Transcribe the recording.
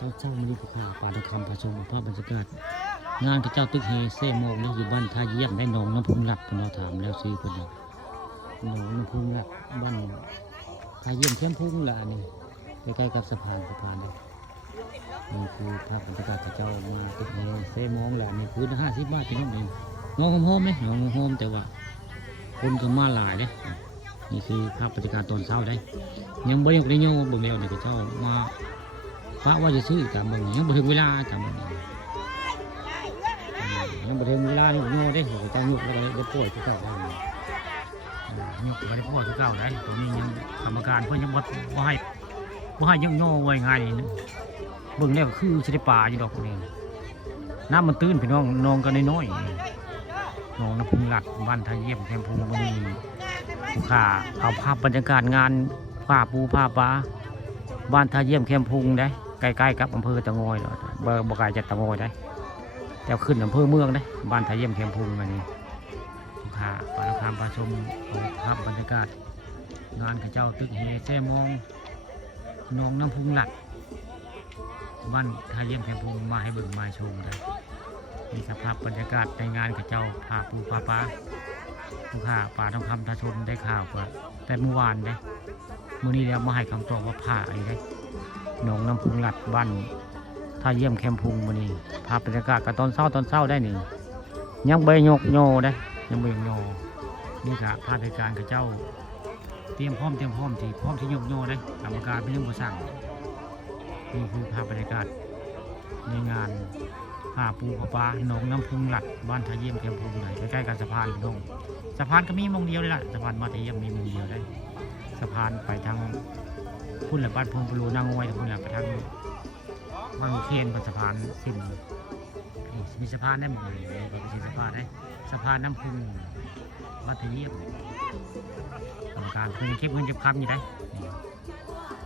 ตอนเช้ามันนี่ก็พาป่าตะคำผสมภาพบรรยากาศงานพระเจ้าตึกเฮเซโมกนี่อยู่บ้านท่าเยี่ยมได้หนองน้ำพุงหลัดพนอถามแล้วซื้อพอดีหนองน้ำพุงหลัดบ้านท่าเยี่ยมเข้มพุ่งละนี่ใกล้ๆกับสะพานเลยนี่คือภาพบรรยากาศพระเจ้ามาตึกเฮเซโมกละนี่คือ50 บาทพี่น้องเองงงหอมไหมงงหอมแต่ว่าคนก็มาหลายเลยนี่คือภาพบรรยากาศตอนเช้าได้ยังบ่ได้โยเบิ่งแล้วนี่พระเจ้ามาพระว่าจะซื้อตามเบิ่งยังบ่ถึงเวลาตามเบิ่งยังบ่ถึงเวลานี่โยได้พระเจ้าโยแล้วก็ได้ป่วยที่เก่าได้โยบ่ได้ป่วยที่เก่าได้ตรงนี้ยังกรรมการเพิ่นยังบ่ให้ยังโยไว้ง่ายนี่เบิ่งแล้วก็คือสิได้ปลาอยู่ดอกนี่น้ำมันตื้นพี่น้องนองกันน้อยๆน้องน้ำพุงหลัดบ้านท่าเยี่ยมแคมป์พุงบ่มีผู้ค้าเอาภาพบรรยากาศงานผ้าปูผ้าปลาบ้านท่าเยี่ยมแคมป์พุงได้ใกล้ๆกับอำเภอตะงอยบ่ไกลจากตะงอยได้แต่ขึ้นอำเภอเมืองได้บ้านท่าเยี่ยมแคมป์พุงอันนี้ผู้ค้าปลาคำปลาชมภาพบรรยากาศงานข้าเจ้าตึกเฮแซ่มองน้องน้ำพุงหลัดบ้านท่าเยี่ยมแคมป์พุงมาให้เบิ่งมาชมได้มีสภาพบรรยากาศในงานข้าเจ้าผ้าปูผ้าปลาผู้ค้าปลาทองคำทาชนได้ข่าวว่าแต่เมื่อวานได้มื้อนี้แล้วมาให้คำตอบว่าผ้าอะไรได้หนองน้ำพุงหลัดบ้านท่าเยี่ยมแคมป์พุงมื้อนี้ภาพบรรยากาศกับตอนเช้าได้หนึ่งยังใบยกโยได้ยังใบยกโยนี่ค่ะภาพรายการข้าเจ้าเตรียมพร้อมที่ยกโยได้กรรมการเป็นยังบ่สั่งนี่คือภาพบรรยากาศในงานผ้าปูผ้าปลาหนองน้ำพุงหลัดบ้านท่าเยี่ยมแคมป์พุงไหนใกล้ๆกับสะพานพี่น้องสะพานก็มีมงเดียวเลยล่ะสะพานมาท่าเยี่ยมมีมงเดียวได้สะพานไปทางพุ่นแหละบ้านพงปลูนางงวยพุ่นแหละไปทางบางเคนบนสะพานสิ้นมีสะพานได้หมดเลยมีสะพานได้สะพานน้ำพุงบ้านท่าเยี่ยมกรรมการเพิ่งเก็บเงินเก็บคำอยู่ได้